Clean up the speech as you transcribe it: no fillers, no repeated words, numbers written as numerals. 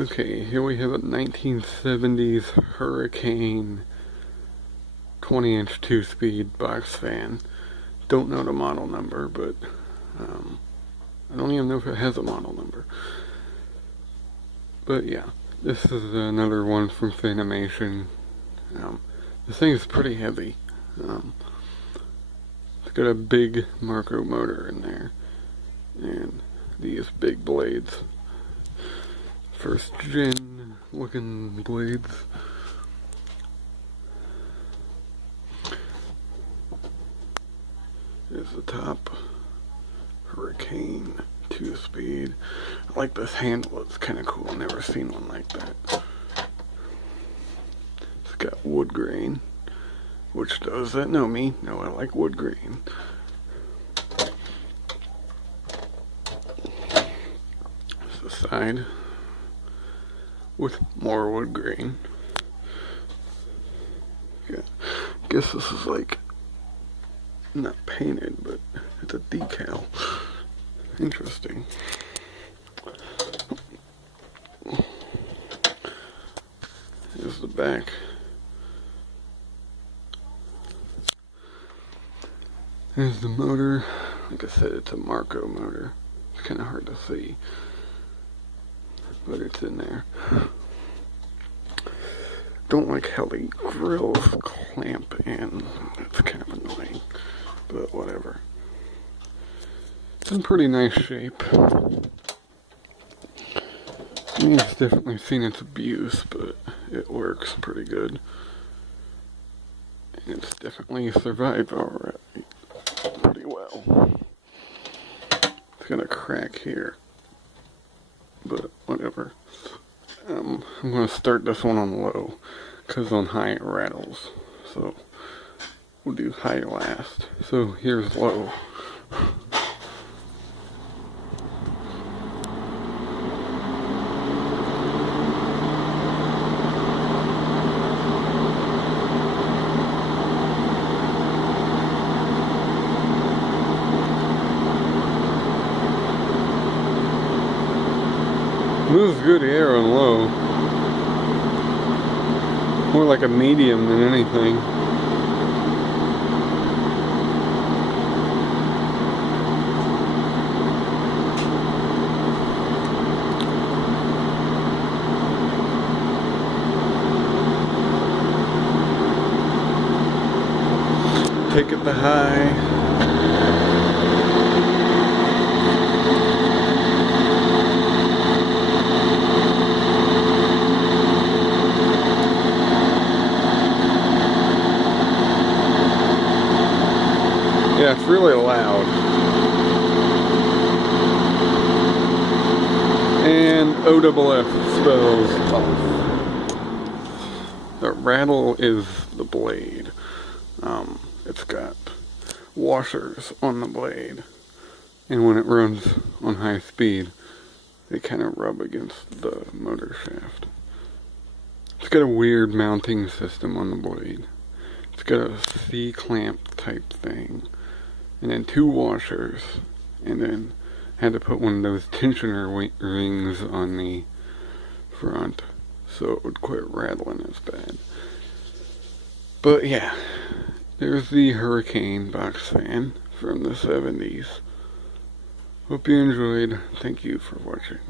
Okay, here we have a 1970s Hurricane 20-inch 2-speed box fan. Don't know the model number, but I don't even know if it has a model number. But yeah, this is another one from Faniamation. This thing is pretty heavy. It's got a big Marco motor in there, and these big blades. First gen looking blades. Here's the top. Hurricane 2-speed. I like this handle, it's kind of cool. Never seen one like that. It's got wood grain. Which does that know me? No, I like wood grain. It's the side with more wood grain. Yeah, I guess this is like not painted, but it's a decal. Interesting. Here's the back. There's the motor. Like I said, it's a Marco motor. It's kind of hard to see, but it's in there. Don't like how the grills clamp in. It's kind of annoying, but whatever. It's in pretty nice shape. I mean, it's definitely seen its abuse, but it works pretty good. And it's definitely survived already pretty well. It's got a crack here, but whatever. I'm going to start this one on low, because on high it rattles. So we'll do high last. So here's low. Moves good air on low. More like a medium than anything. Take it to high. Yeah, it's really loud. And OFF spells off. The rattle is the blade. It's got washers on the blade. And when it runs on high speed, they kind of rub against the motor shaft. It's got a weird mounting system on the blade. It's got a C-clamp type thing. And then 2 washers, and then had to put one of those tensioner rings on the front so it would quit rattling as bad. But yeah, there's the Hurricane box fan from the 70s. Hope you enjoyed. Thank you for watching.